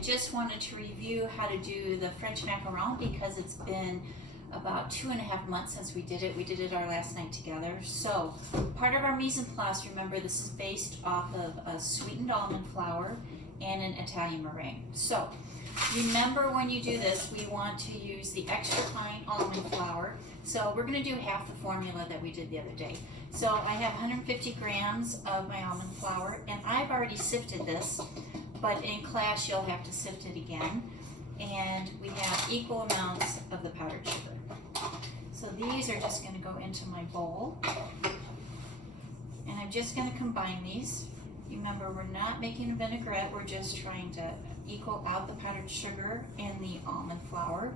just wanted to review how to do the French macaron because it's been about 2.5 months since we did it. We did it our last night together. So part of our mise en place, remember, this is based off of a sweetened almond flour and an Italian meringue. So remember, when you do this, we want to use the extra fine almond flour. So we're going to do half the formula that we did the other day. So I have 150 grams of my almond flour, and I've already sifted this, but in class you'll have to sift it again. And we have equal amounts of the powdered sugar. So these are just going to go into my bowl, and I'm just going to combine these. Remember, we're not making a vinaigrette, we're just trying to equal out the powdered sugar and the almond flour.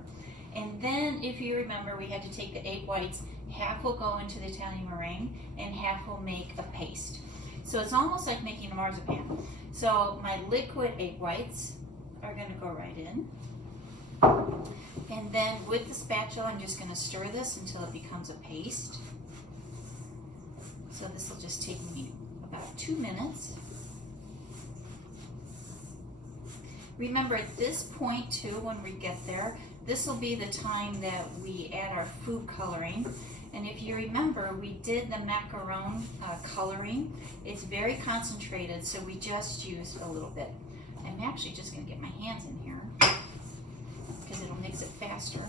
And then, if you remember, we had to take the egg whites, half will go into the Italian meringue and half will make a paste. So it's almost like making a marzipan. So my liquid egg whites are going to go right in. And then with the spatula, I'm just going to stir this until it becomes a paste. So this will just take me about 2 minutes. Remember, at this point too, when we get there, this will be the time that we add our food coloring. And if you remember, we did the macaron coloring. It's very concentrated, so we just used a little bit. I'm actually just going to get my hands in here because it'll mix it faster.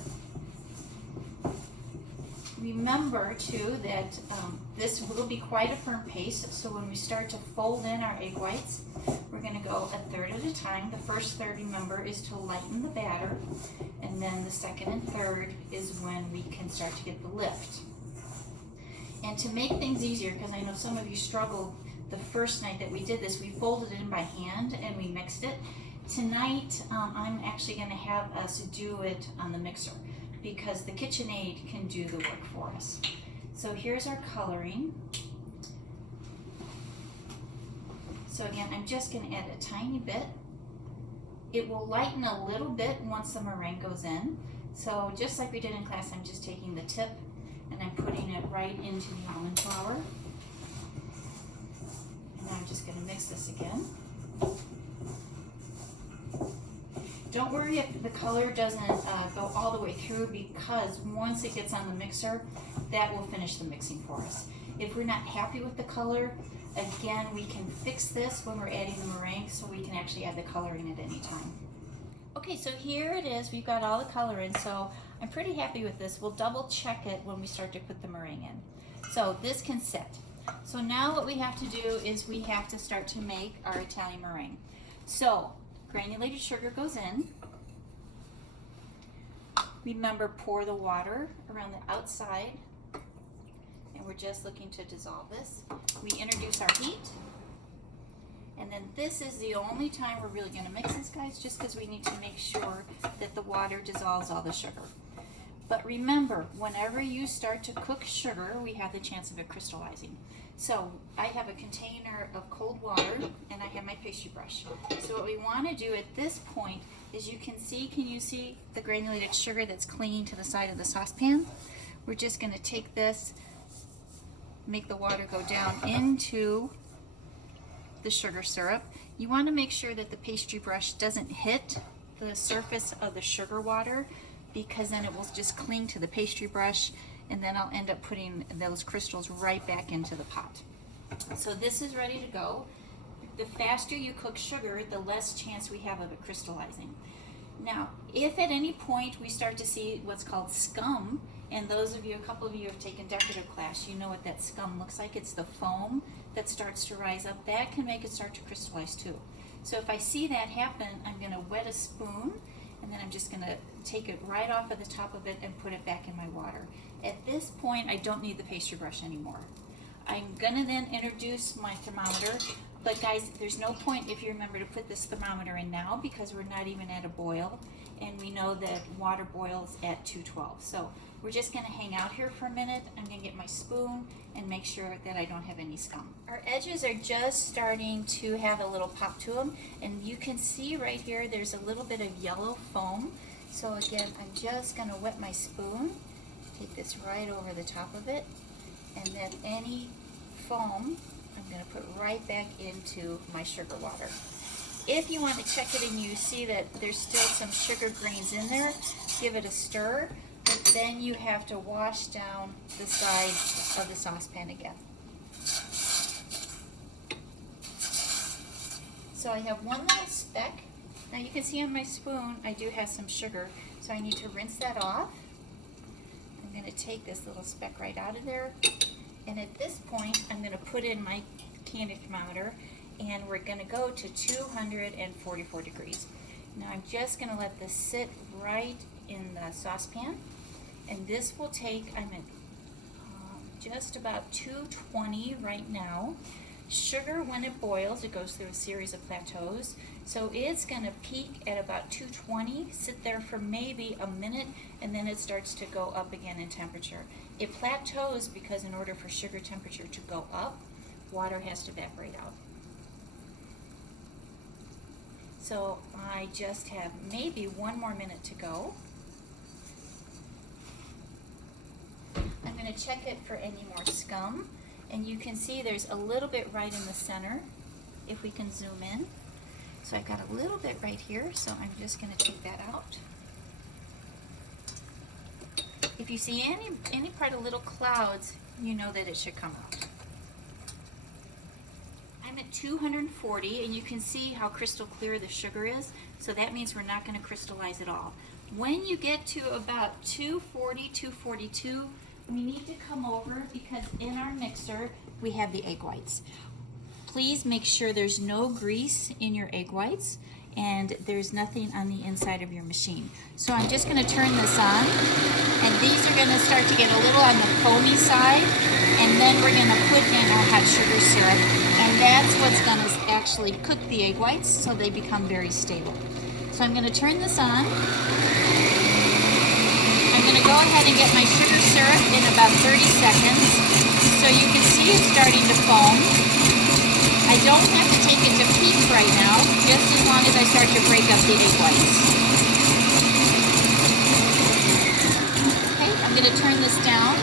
Remember too that this will be quite a firm paste, so when we start to fold in our egg whites, we're going to go a third at a time. The first third, remember, is to lighten the batter, and then the second and third is when we can start to get the lift. And to make things easier, because I know some of you struggled the first night that we did this, we folded it in by hand and we mixed it. Tonight, I'm actually going to have us do it on the mixer, because the KitchenAid can do the work for us. So here's our coloring. So again, I'm just going to add a tiny bit. It will lighten a little bit once the meringue goes in. So just like we did in class, I'm just taking the tip and I'm putting it right into the almond flour. And I'm just going to mix this again. Don't worry if the color doesn't go all the way through, because once it gets on the mixer, that will finish the mixing for us. If we're not happy with the color, again, we can fix this when we're adding the meringue, so we can actually add the coloring at any time. Okay, so here it is. We've got all the color in, so I'm pretty happy with this. We'll double check it when we start to put the meringue in. So this can sit. So now what we have to do is we have to start to make our Italian meringue. So granulated sugar goes in. Remember, pour the water around the outside, and we're just looking to dissolve this. We introduce our heat, and then this is the only time we're really going to mix this, guys, just because we need to make sure that the water dissolves all the sugar. But remember, whenever you start to cook sugar, we have the chance of it crystallizing. So I have a container of cold water and I have my pastry brush. So what we want to do at this point is, can you see the granulated sugar that's clinging to the side of the saucepan? We're just going to take this, make the water go down into the sugar syrup. You want to make sure that the pastry brush doesn't hit the surface of the sugar water, because then it will just cling to the pastry brush, and then I'll end up putting those crystals right back into the pot. So this is ready to go. The faster you cook sugar, the less chance we have of it crystallizing. Now, if at any point we start to see what's called scum, and those of you, a couple of you have taken decorative class, you know what that scum looks like. It's the foam that starts to rise up. That can make it start to crystallize too. So if I see that happen, I'm going to wet a spoon, and then I'm just going to take it right off of the top of it and put it back in my water. At this point, I don't need the pastry brush anymore. I'm going to then introduce my thermometer, but guys, there's no point, if you remember, to put this thermometer in now, because we're not even at a boil, and we know that water boils at 212. So we're just going to hang out here for a minute. I'm going to get my spoon and make sure that I don't have any scum. Our edges are just starting to have a little pop to them, and you can see right here there's a little bit of yellow foam. So again, I'm just going to wet my spoon, take this right over the top of it, and then any foam I'm going to put right back into my sugar water. if you want to check it and you see that there's still some sugar grains in there, give it a stir, but then you have to wash down the side of the saucepan again. So I have one little speck. Now you can see on my spoon I do have some sugar, so I need to rinse that off. I'm going to take this little speck right out of there, and at this point I'm going to put in my candy thermometer, and we're going to go to 244 degrees. Now I'm just going to let this sit right in the saucepan, and this will take, I'm at just about 220 right now. Sugar, when it boils, it goes through a series of plateaus, so it's going to peak at about 220, sit there for maybe a minute, and then it starts to go up again in temperature. It plateaus because in order for sugar temperature to go up, water has to evaporate out. So I just have maybe one more minute to go. I'm going to check it for any more scum. And you can see there's a little bit right in the center, if we can zoom in. So I've got a little bit right here, so I'm just going to take that out. If you see any part of little clouds, you know that it should come out. I'm at 240, and you can see how crystal clear the sugar is, so that means we're not going to crystallize at all. When you get to about 240, 242, we need to come over because in our mixer we have the egg whites. Please make sure there's no grease in your egg whites and there's nothing on the inside of your machine. So I'm just going to turn this on, and these are going to start to get a little on the foamy side, and then we're going to put in our hot sugar syrup, and that's what's going to actually cook the egg whites so they become very stable. So I'm going to turn this on. I'm going to go ahead and get my sugar syrup in about 30 seconds. So you can see it's starting to foam. I don't have to take it to peak right now, just as long as I start to break up the egg whites. Okay, I'm going to turn this down.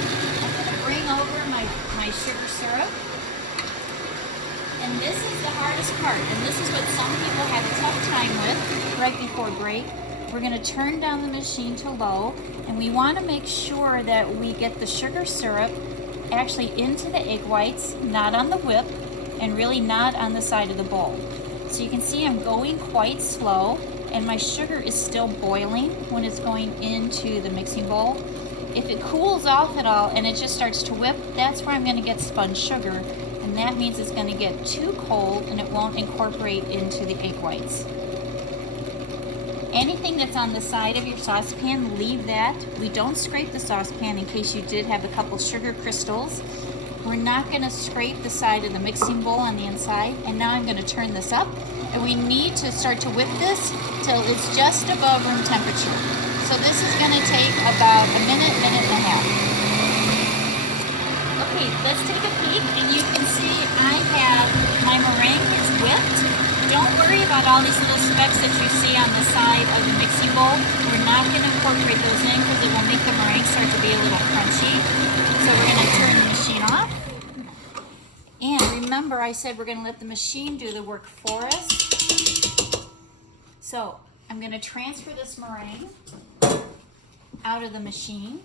I'm going to bring over my sugar syrup. And this is the hardest part, and this is what some people have a tough time with right before break. We're going to turn down the machine to low, and we want to make sure that we get the sugar syrup actually into the egg whites, not on the whip, and really not on the side of the bowl. So you can see I'm going quite slow, and my sugar is still boiling when it's going into the mixing bowl. If it cools off at all and it just starts to whip, that's where I'm going to get spun sugar, and that means it's going to get too cold and it won't incorporate into the egg whites. Anything that's on the side of your saucepan, leave that. We don't scrape the saucepan in case you did have a couple sugar crystals. We're not going to scrape the side of the mixing bowl on the inside. And now I'm going to turn this up. And we need to start to whip this till it's just above room temperature. So this is going to take about a minute, minute and a half. Okay, let's take a peek, and you can see I have my meringue is whipped. Don't worry about all these little specks that you see on the side of the mixing bowl. We're not going to incorporate those in because it will make the meringue start to be a little crunchy. So we're going to turn the machine off. And remember, I said we're going to let the machine do the work for us. So I'm going to transfer this meringue out of the machine,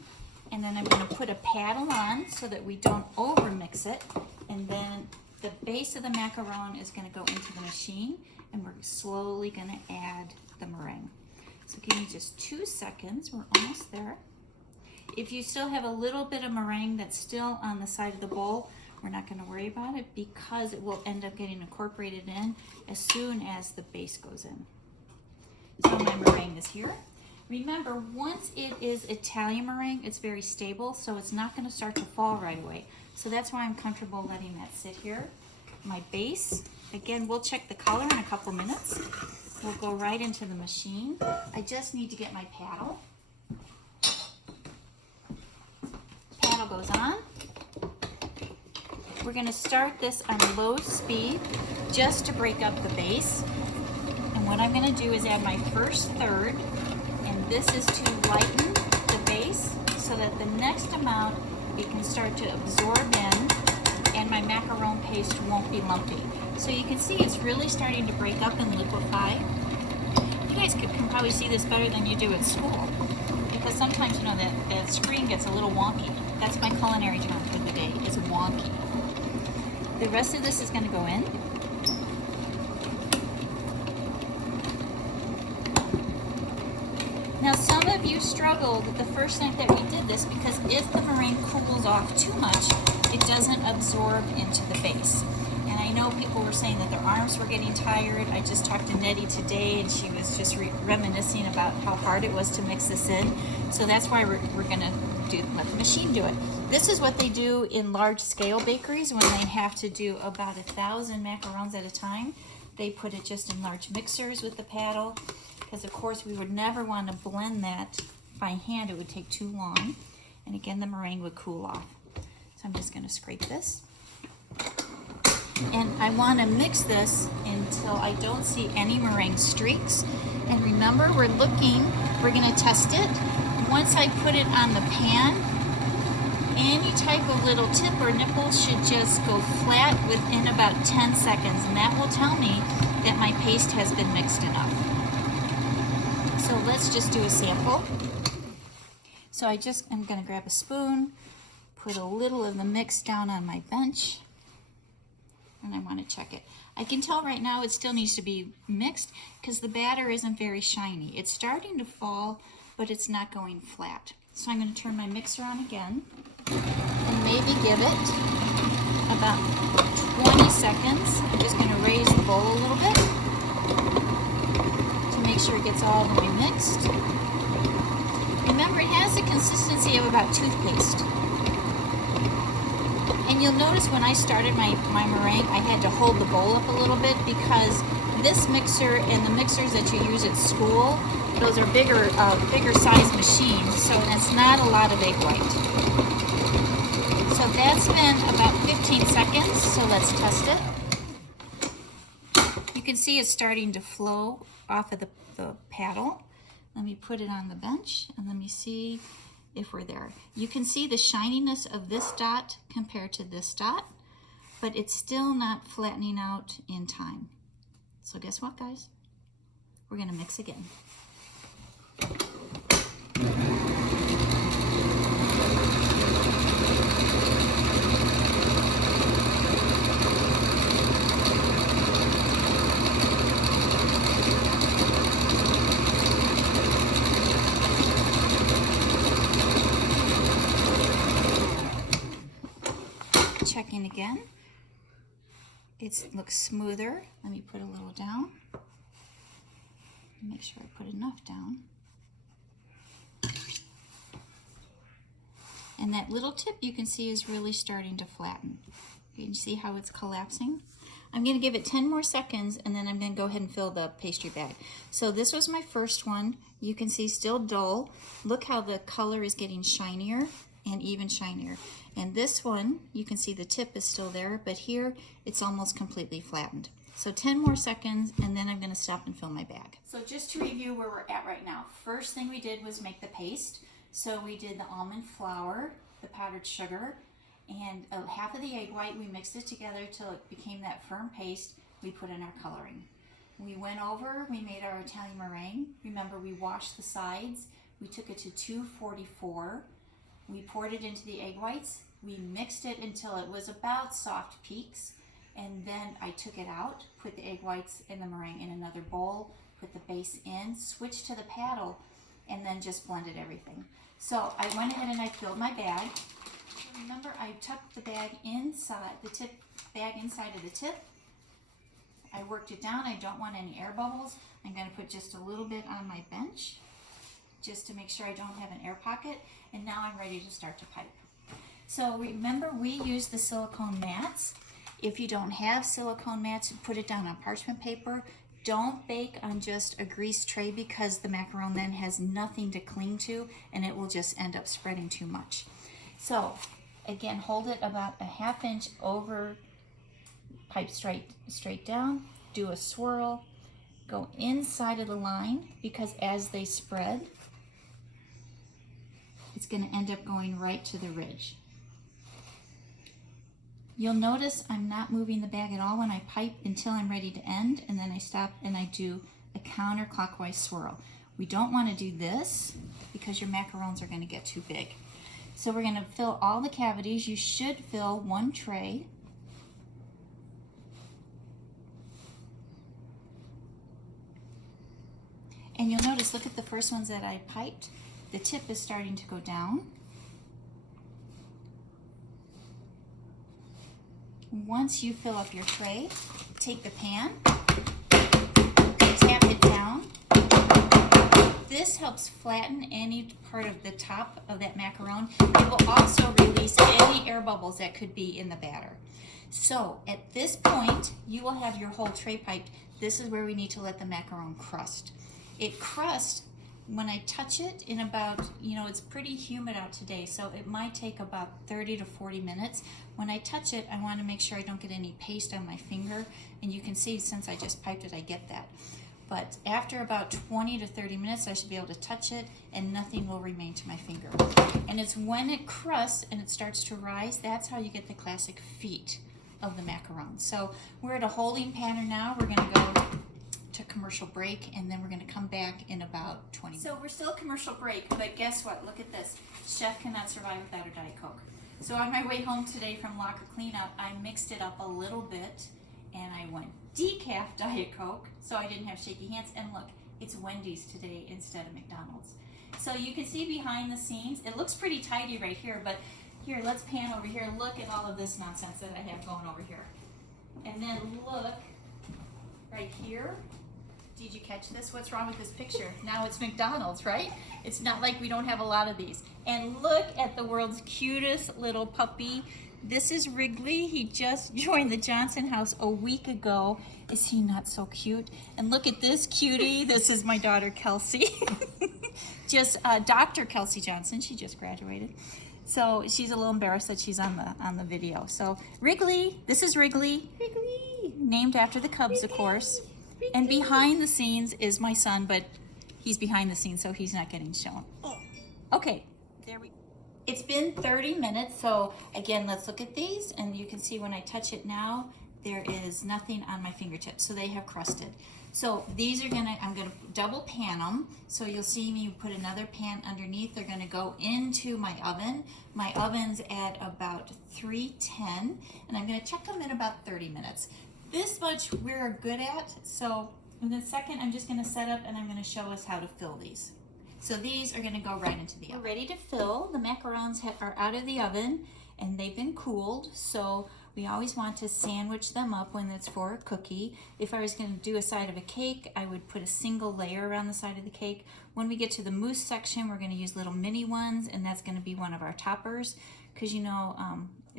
and then I'm going to put a paddle on so that we don't over mix it, and then the base of the macaron is going to go into the machine, and we're slowly going to add the meringue. So give me just 2 seconds. We're almost there. If you still have a little bit of meringue that's still on the side of the bowl, we're not going to worry about it because it will end up getting incorporated in as soon as the base goes in. So my meringue is here. Remember, once it is Italian meringue, it's very stable, so it's not going to start to fall right away. So that's why I'm comfortable letting that sit here. My base, again, we'll check the color in a couple minutes. We'll go right into the machine. I just need to get my paddle. Paddle goes on. We're going to start this on low speed just to break up the base. And what I'm going to do is add my first third, and this is to lighten the base so that the next amount it can start to absorb in and my macaron paste won't be lumpy. So you can see it's really starting to break up and liquefy. You guys can probably see this better than you do at school, because sometimes, you know, that screen gets a little wonky. That's my culinary term for the day, is wonky. The rest of this is going to go in. Now, some of you struggled the first night that we did this because if the meringue cools off too much, it doesn't absorb into the base. And I know people were saying that their arms were getting tired. I just talked to Nettie today, and she was just reminiscing about how hard it was to mix this in. So that's why we're going to let the machine do it. This is what they do in large-scale bakeries when they have to do about 1,000 macarons at a time. They put it just in large mixers with the paddle, because of course we would never want to blend that by hand. It would take too long, and again the meringue would cool off. So I'm just going to scrape this, and I want to mix this until I don't see any meringue streaks. And remember, we're going to test it. Once I put it on the pan, any type of little tip or nipple should just go flat within about 10 seconds, and that will tell me that my paste has been mixed enough. So let's just do a sample. So I'm going to grab a spoon, put a little of the mix down on my bench, and I want to check it. I can tell right now it still needs to be mixed because the batter isn't very shiny. It's starting to fall, but it's not going flat. So I'm going to turn my mixer on again and maybe give it about 20 seconds. I'm just going to raise the bowl a little bit to make sure it gets all the way mixed. Remember, it has the consistency of about toothpaste. And you'll notice when I started my meringue, I had to hold the bowl up a little bit because this mixer and the mixers that you use at school, those are bigger size machines, so it's not a lot of egg white. So that's been about 15 seconds, so let's test it. You can see it's starting to flow off of the paddle. Let me put it on the bench and let me see if we're there. You can see the shininess of this dot compared to this dot, but it's still not flattening out in time. So guess what, guys? We're gonna mix again. Checking again. It looks smoother. Let me put a little down. Make sure I put enough down. And that little tip you can see is really starting to flatten. You can see how it's collapsing. I'm going to give it 10 more seconds and then I'm going to go ahead and fill the pastry bag. So this was my first one. You can see still dull. Look how the color is getting shinier and even shinier. And this one, you can see the tip is still there, but here it's almost completely flattened. So 10 more seconds and then I'm going to stop and fill my bag. So just to review where we're at right now, first thing we did was make the paste. So we did the almond flour, the powdered sugar, and half of the egg white. We mixed it together till it became that firm paste. We put in our coloring. We went over, we made our Italian meringue. Remember, we washed the sides. We took it to 244. We poured it into the egg whites. We mixed it until it was about soft peaks. And then I took it out, put the egg whites and the meringue in another bowl, put the base in, switched to the paddle, and then just blended everything. So I went ahead and I filled my bag. Remember, I tucked the bag inside, bag inside of the tip. I worked it down. I don't want any air bubbles. I'm going to put just a little bit on my bench just to make sure I don't have an air pocket. And now I'm ready to start to pipe. So remember, we use the silicone mats. If you don't have silicone mats, put it down on parchment paper. Don't bake on just a greased tray because the macaron then has nothing to cling to and it will just end up spreading too much. So again, hold it about a ½ inch over, pipe straight down, do a swirl, go inside of the line because as they spread, it's going to end up going right to the ridge. You'll notice I'm not moving the bag at all when I pipe until I'm ready to end, and then I stop and I do a counterclockwise swirl. We don't want to do this because your macarons are going to get too big. So we're going to fill all the cavities. You should fill one tray. And you'll notice, look at the first ones that I piped. The tip is starting to go down. Once you fill up your tray, take the pan, tap it down. This helps flatten any part of the top of that macaron. It will also release any air bubbles that could be in the batter. So at this point, you will have your whole tray piped. This is where we need to let the macaron crust. It crusts when I touch it in about, it's pretty humid out today, so it might take about 30 to 40 minutes. When I touch it, I want to make sure I don't get any paste on my finger, and you can see since I just piped it, I get that. But after about 20 to 30 minutes, I should be able to touch it and nothing will remain to my finger. And it's when it crusts and it starts to rise, that's how you get the classic feet of the macaron. So we're at a holding pattern now. We're gonna go to commercial break, and then we're going to come back in about 20 minutes. So we're still commercial break, but guess what? Look at this. Chef cannot survive without her Diet Coke. So on my way home today from locker cleanout, I mixed it up a little bit, and I went decaf Diet Coke, so I didn't have shaky hands. And look, it's Wendy's today instead of McDonald's. So you can see behind the scenes, it looks pretty tidy right here, but here, let's pan over here. Look at all of this nonsense that I have going over here. And then look right here. Did you catch this? What's wrong with this picture? Now it's McDonald's, right? It's not like we don't have a lot of these. And look at the world's cutest little puppy. This is Wrigley. He just joined the Johnson house a week ago. Is he not so cute? And look at this cutie. This is my daughter, Kelsey. Dr. Kelsey Johnson. She just graduated. So she's a little embarrassed that she's on the video. So Wrigley, this is Wrigley. Wrigley. Named after the Cubs, of course. And behind the scenes is my son, but he's behind the scenes, so he's not getting shown. Okay, there we go. It's been 30 minutes, so again, let's look at these, and you can see when I touch it now, there is nothing on my fingertips, so they have crusted. So these are I'm gonna double pan them, so you'll see me put another pan underneath. They're gonna go into my oven. My oven's at about 310, and I'm gonna check them in about 30 minutes. This much we're good at, so in a second I'm just going to set up and I'm going to show us how to fill these. So these are going to go right into the oven. We're ready to fill. The macarons are out of the oven and they've been cooled, so we always want to sandwich them up when it's for a cookie. If I was going to do a side of a cake, I would put a single layer around the side of the cake. When we get to the mousse section, we're going to use little mini ones, and that's going to be one of our toppers, because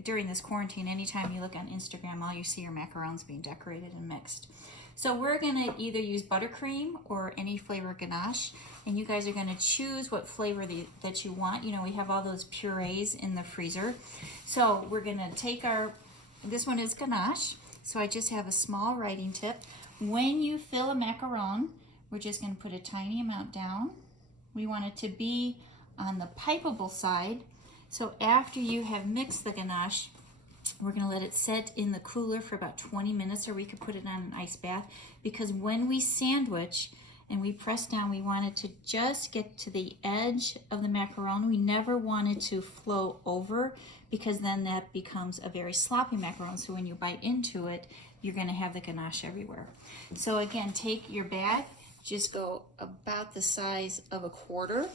during this quarantine, anytime you look on Instagram, all you see are macarons being decorated and mixed. So we're gonna either use buttercream or any flavor ganache, and you guys are gonna choose what flavor that you want. We have all those purees in the freezer. So we're gonna take this one is ganache, so I just have a small writing tip. When you fill a macaron, we're just gonna put a tiny amount down. We want it to be on the pipeable side. So after you have mixed the ganache, we're going to let it set in the cooler for about 20 minutes, or we could put it on an ice bath, because when we sandwich and we press down, we want it to just get to the edge of the macaron. We never want it to flow over, because then that becomes a very sloppy macaron. So when you bite into it, you're going to have the ganache everywhere. So again, take your bag, just go about the size of a quarter.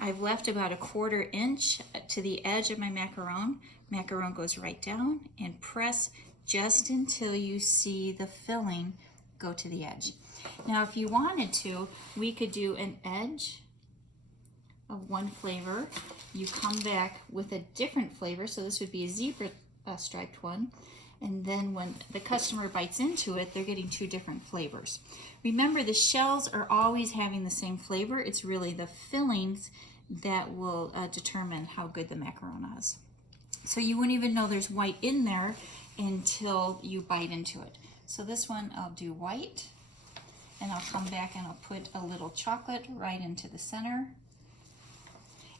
I've left about a 1/4 inch to the edge of my macaron. Macaron goes right down, and press just until you see the filling go to the edge. Now, if you wanted to, we could do an edge of one flavor. You come back with a different flavor, so this would be a zebra striped one. And then when the customer bites into it, they're getting 2 different flavors. Remember, the shells are always having the same flavor. It's really the fillings that will determine how good the macaron is. So you wouldn't even know there's white in there until you bite into it. So this one I'll do white, and I'll come back and I'll put a little chocolate right into the center.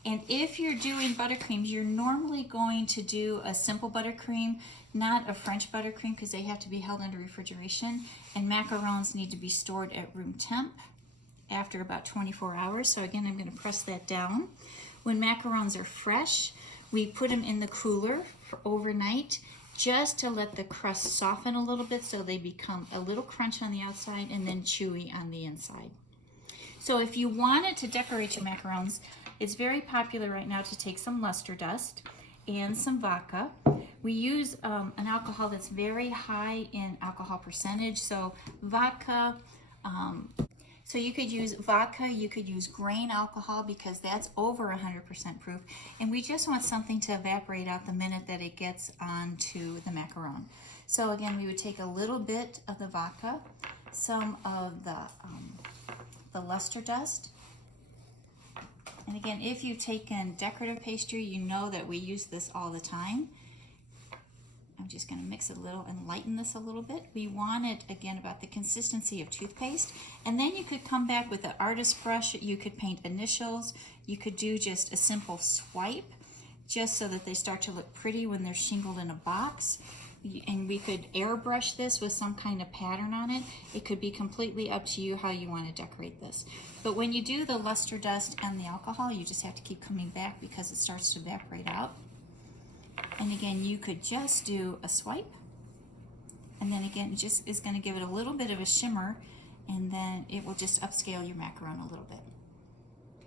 And if you're doing buttercreams, you're normally going to do a simple buttercream, not a French buttercream, because they have to be held under refrigeration. And macarons need to be stored at room temp after about 24 hours. So again, I'm going to press that down. When macarons are fresh, we put them in the cooler for overnight, just to let the crust soften a little bit so they become a little crunch on the outside and then chewy on the inside. So if you wanted to decorate your macarons, it's very popular right now to take some luster dust and some vodka. We use an alcohol that's very high in alcohol percentage, so vodka, so you could use vodka, you could use grain alcohol because that's over 100% proof, and we just want something to evaporate out the minute that it gets onto the macaron. So again, we would take a little bit of the vodka, some of the luster dust, and again, if you've taken decorative pastry, you know that we use this all the time. I'm just going to mix it a little and lighten this a little bit. We want it, again, about the consistency of toothpaste. And then you could come back with an artist brush. You could paint initials. You could do just a simple swipe, just so that they start to look pretty when they're shingled in a box. And we could airbrush this with some kind of pattern on it. It could be completely up to you how you want to decorate this. But when you do the luster dust and the alcohol, you just have to keep coming back because it starts to evaporate out. And again, you could just do a swipe, and then again, it just is going to give it a little bit of a shimmer, and then it will just upscale your macaron a little bit.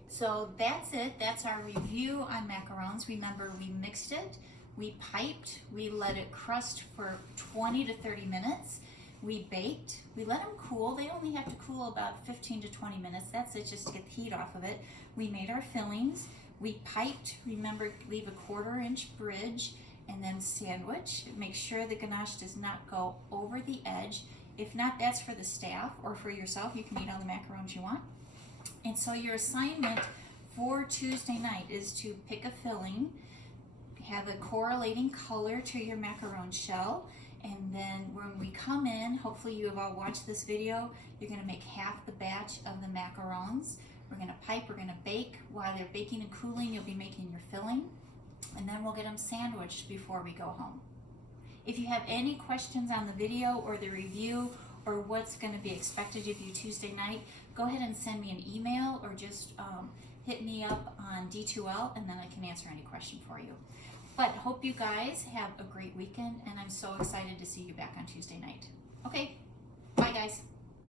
So that's it. That's our review on macarons. Remember, we mixed it, we piped, we let it crust for 20 to 30 minutes. We baked, we let them cool. They only have to cool about 15 to 20 minutes. That's it, just to get the heat off of it. We made our fillings. We piped, remember, leave a 1/4 inch bridge, and then sandwich. Make sure the ganache does not go over the edge. If not, that's for the staff or for yourself. You can eat all the macarons you want. And so your assignment for Tuesday night is to pick a filling, have a correlating color to your macaron shell, and then when we come in, hopefully you have all watched this video, you're going to make half the batch of the macarons. We're going to pipe, we're going to bake. While they're baking and cooling, you'll be making your filling, and then we'll get them sandwiched before we go home. If you have any questions on the video or the review or what's going to be expected of you Tuesday night, go ahead and send me an email or just hit me up on D2L, and then I can answer any question for you. But hope you guys have a great weekend, and I'm so excited to see you back on Tuesday night. Okay, bye guys.